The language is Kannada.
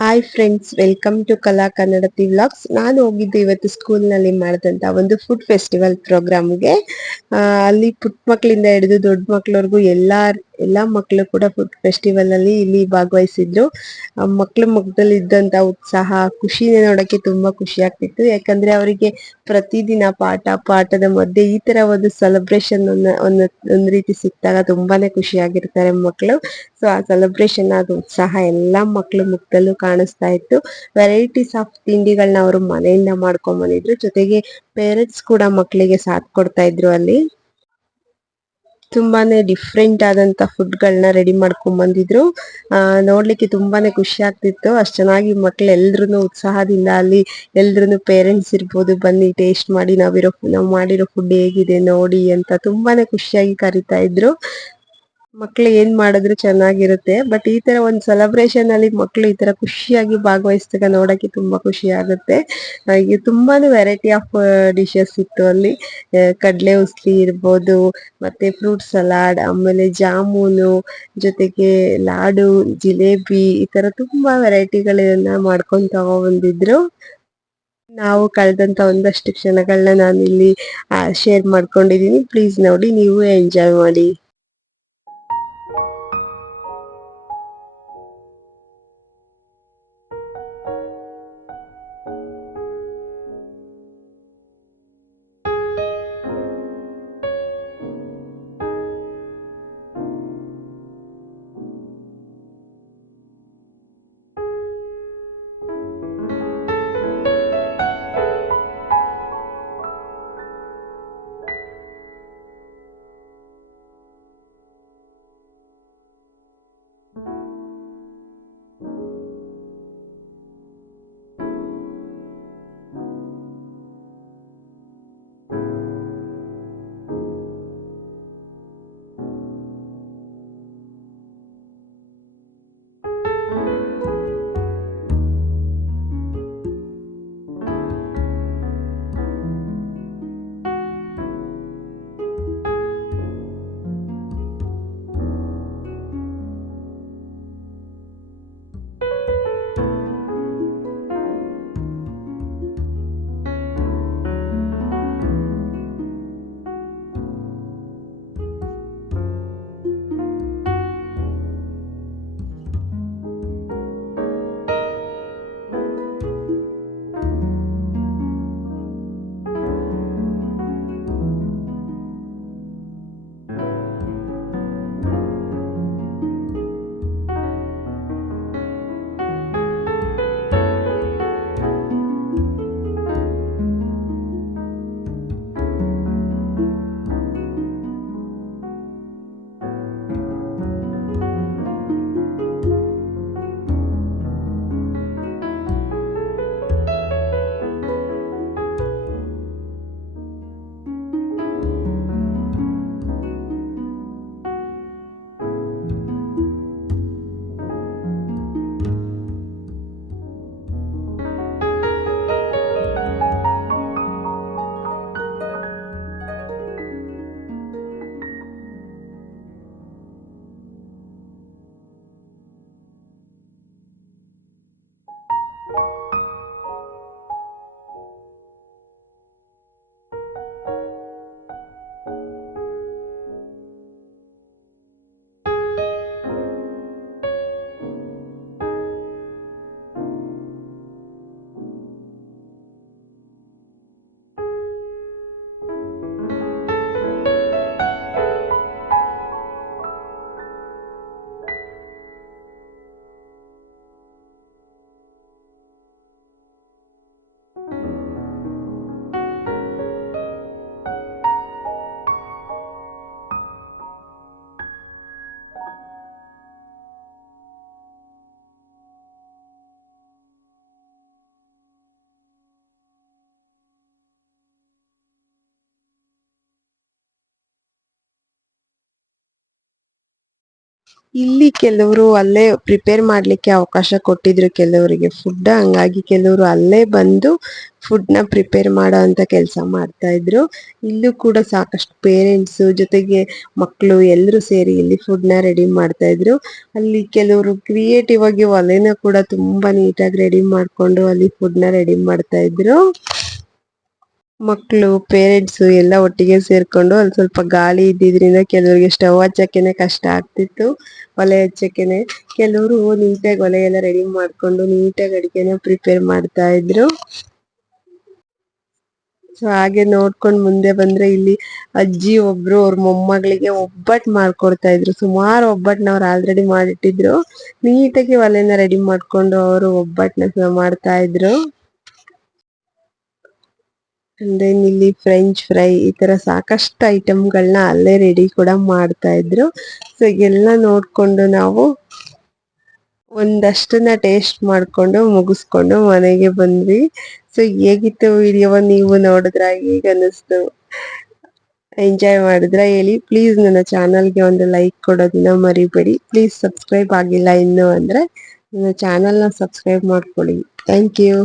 ಹಾಯ್ ಫ್ರೆಂಡ್ಸ್, ವೆಲ್ಕಮ್ ಟು ಕಲಾ ಕನ್ನಡತಿ ವ್ಲಾಗ್ಸ್. ನಾನು ಹೋಗಿದ್ದು ಇವತ್ತು ಸ್ಕೂಲ್ನಲ್ಲಿ ಮಾಡಿದಂಥ ಒಂದು ಫುಡ್ ಫೆಸ್ಟಿವಲ್ ಪ್ರೋಗ್ರಾಮ್ಗೆ. ಅಲ್ಲಿ ಪುಟ್ಟ ಮಕ್ಕಳಿಂದ ಹಿಡಿದು ದೊಡ್ಡ ಮಕ್ಕಳವರೆಗೂ ಎಲ್ಲ ಮಕ್ಕಳು ಕೂಡ ಫುಡ್ ಫೆಸ್ಟಿವಲ್ ಅಲ್ಲಿ ಇಲ್ಲಿ ಭಾಗವಹಿಸಿದ್ರು. ಮಕ್ಕಳ ಮುಖದಲ್ಲಿ ಇದ್ದಂತ ಉತ್ಸಾಹ, ಖುಷಿನ ನೋಡಕ್ಕೆ ತುಂಬಾ ಖುಷಿ ಆಗ್ತಿತ್ತು. ಯಾಕಂದ್ರೆ ಅವರಿಗೆ ಪ್ರತಿದಿನ ಪಾಠದ ಮಧ್ಯೆ ಈ ತರ ಒಂದು ಸೆಲೆಬ್ರೇಷನ್ ಒಂದ್ ರೀತಿ ಸಿಕ್ತಾಗ ತುಂಬಾನೇ ಖುಷಿ ಆಗಿರ್ತಾರೆ ಮಕ್ಕಳು. ಸೊ ಆ ಸೆಲೆಬ್ರೇಷನ್ ಅದು ಉತ್ಸಾಹ ಎಲ್ಲಾ ಮಕ್ಳ ಮುಖದಲ್ಲೂ ಕಾಣಿಸ್ತಾ ಇತ್ತು. ವೆರೈಟೀಸ್ ಆಫ್ ತಿಂಡಿಗಳನ್ನ ಅವರು ಮನೆಯಿಂದ ಮಾಡ್ಕೊಂಡ್ ಬಂದಿದ್ರು. ಜೊತೆಗೆ ಪೇರೆಂಟ್ಸ್ ಕೂಡ ಮಕ್ಕಳಿಗೆ ಸಾಥ್ ಕೊಡ್ತಾ ಇದ್ರು. ಅಲ್ಲಿ ತುಂಬಾನೇ ಡಿಫ್ರೆಂಟ್ ಆದಂತ ಫುಡ್ ಗಳನ್ನ ರೆಡಿ ಮಾಡ್ಕೊಂಡ್ ಬಂದಿದ್ರು. ನೋಡ್ಲಿಕ್ಕೆ ತುಂಬಾನೇ ಖುಷಿ ಆಗ್ತಿತ್ತು. ಅಷ್ಟ್ ಚೆನ್ನಾಗಿ ಮಕ್ಳು ಎಲ್ರು ಉತ್ಸಾಹದಿಂದ ಅಲ್ಲಿ ಎಲ್ರು ಪೇರೆಂಟ್ಸ್ ಇರ್ಬೋದು ಬನ್ನಿ ಟೇಸ್ಟ್ ಮಾಡಿ, ನಾವ್ ಮಾಡಿರೋ ಫುಡ್ ಹೇಗಿದೆ ನೋಡಿ ಅಂತ ತುಂಬಾನೇ ಖುಷಿಯಾಗಿ ಕರಿತಾ ಇದ್ರು. ಮಕ್ಳು ಏನ್ ಮಾಡಿದ್ರು ಚೆನ್ನಾಗಿರುತ್ತೆ. ಬಟ್ ಈ ತರ ಒಂದ್ ಸೆಲೆಬ್ರೇಷನ್ ಅಲ್ಲಿ ಮಕ್ಳು ಈ ತರ ಖುಷಿಯಾಗಿ ಭಾಗವಹಿಸಿದಾಗ ನೋಡಕ್ಕೆ ತುಂಬಾ ಖುಷಿ ಆಗುತ್ತೆ. ಹಾಗೆ ತುಂಬಾನೇ ವೆರೈಟಿ ಆಫ್ ಡಿಶಸ್ ಇತ್ತು ಅಲ್ಲಿ. ಕಡ್ಲೆ ಉಸ್ಲಿ ಇರ್ಬೋದು, ಮತ್ತೆ ಫ್ರೂಟ್ ಸಲಾಡ್, ಆಮೇಲೆ ಜಾಮೂನು, ಜೊತೆಗೆ ಲಾಡು, ಜಿಲೇಬಿ, ಈ ತರ ತುಂಬಾ ವೆರೈಟಿಗಳನ್ನ ಮಾಡ್ಕೊಂಡ್ ತಗೊಬಂದಿದ್ರು. ನಾವು ಕಳೆದಂತ ಒಂದಷ್ಟು ಕ್ಷಣಗಳನ್ನ ನಾನು ಇಲ್ಲಿ ಶೇರ್ ಮಾಡ್ಕೊಂಡಿದೀನಿ. ಪ್ಲೀಸ್ ನೋಡಿ, ನೀವು ಎಂಜಾಯ್ ಮಾಡಿ. ಇಲ್ಲಿ ಕೆಲವರು ಅಲ್ಲೇ ಪ್ರಿಪೇರ್ ಮಾಡ್ಲಿಕ್ಕೆ ಅವಕಾಶ ಕೊಟ್ಟಿದ್ರು ಕೆಲವರಿಗೆ ಫುಡ್, ಹಂಗಾಗಿ ಕೆಲವರು ಅಲ್ಲೇ ಬಂದು ಫುಡ್ ನ ಪ್ರಿಪೇರ್ ಮಾಡೋ ಅಂತ ಕೆಲಸ ಮಾಡ್ತಾ ಇದ್ರು. ಇಲ್ಲೂ ಕೂಡ ಸಾಕಷ್ಟು ಪೇರೆಂಟ್ಸ್ ಜೊತೆಗೆ ಮಕ್ಕಳು ಎಲ್ಲರೂ ಸೇರಿ ಇಲ್ಲಿ ಫುಡ್ ನ ರೆಡಿ ಮಾಡ್ತಾ ಇದ್ರು. ಅಲ್ಲಿ ಕೆಲವರು ಕ್ರಿಯೇಟಿವ್ ಆಗಿ ಒಲೆನ ಕೂಡ ತುಂಬಾ ನೀಟಾಗಿ ರೆಡಿ ಮಾಡ್ಕೊಂಡು ಅಲ್ಲಿ ಫುಡ್ ನ ರೆಡಿ ಮಾಡ್ತಾ ಇದ್ರು. ಮಕ್ಕಳು ಪೇರೆಂಟ್ಸ್ ಎಲ್ಲ ಒಟ್ಟಿಗೆ ಸೇರ್ಕೊಂಡು ಅಲ್ಲಿ ಸ್ವಲ್ಪ ಗಾಳಿ ಇದ್ದಿದ್ರಿಂದ ಕೆಲವರಿಗೆ ಸ್ಟವ್ ಹಚ್ಚಕ್ಕೆನೆ ಕಷ್ಟ ಆಗ್ತಿತ್ತು, ಒಲೆ ಹಚ್ಚಕ್ಕೆನೆ. ಕೆಲವರು ನೀಟಾಗಿ ಒಲೆ ಎಲ್ಲ ರೆಡಿ ಮಾಡ್ಕೊಂಡು ನೀಟಾಗಿ ಅಡಿಗೆನ ಪ್ರಿಪೇರ್ ಮಾಡ್ತಾ ಇದ್ರು. ಸೊ ಹಾಗೆ ನೋಡ್ಕೊಂಡ್ ಮುಂದೆ ಬಂದ್ರೆ ಇಲ್ಲಿ ಅಜ್ಜಿ ಒಬ್ರು ಅವ್ರ ಮೊಮ್ಮಗಳಿಗೆ ಒಬ್ಬಟ್ಟು ಮಾಡ್ಕೊಡ್ತಾ ಇದ್ರು. ಸುಮಾರು ಒಬ್ಬಟ್ಟನ್ನ ಅವ್ರು ಆಲ್ರೆಡಿ ಮಾಡಿಟ್ಟಿದ್ರು. ನೀಟಾಗಿ ಒಲೆನ ರೆಡಿ ಮಾಡ್ಕೊಂಡು ಅವರು ಒಬ್ಬಟ್ಟನ್ನ ಮಾಡ್ತಾ ಇದ್ರು. ದೆನ್ ಇಲ್ಲಿ ಫ್ರೆಂಚ್ ಫ್ರೈ ಈ ತರ ಸಾಕಷ್ಟು ಐಟಮ್ಗಳನ್ನ ಅಲ್ಲೇ ರೆಡಿ ಕೂಡ ಮಾಡ್ತಾ ಇದ್ರು. ಸೊ ಎಲ್ಲ ನೋಡ್ಕೊಂಡು ನಾವು ಒಂದಷ್ಟನ್ನ ಟೇಸ್ಟ್ ಮಾಡ್ಕೊಂಡು ಮುಗಿಸ್ಕೊಂಡು ಮನೆಗೆ ಬಂದ್ವಿ. ಸೊ ಹೇಗಿತ್ತು ವಿಡಿಯೋ ನೀವು ನೋಡಿದ್ರ, ಹೇಗ ಅನ್ನಿಸ್ತು, ಎಂಜಾಯ್ ಮಾಡಿದ್ರ ಹೇಳಿ. ಪ್ಲೀಸ್ ನನ್ನ ಚಾನಲ್ಗೆ ಒಂದು ಲೈಕ್ ಕೊಡೋದನ್ನ ಮರಿಬೇಡಿ. ಪ್ಲೀಸ್ ಸಬ್ಸ್ಕ್ರೈಬ್ ಆಗಿಲ್ಲ ಇನ್ನು ಅಂದ್ರೆ ನನ್ನ ಚಾನಲ್ನ ಸಬ್ಸ್ಕ್ರೈಬ್ ಮಾಡ್ಕೊಳ್ಳಿ. Thank you.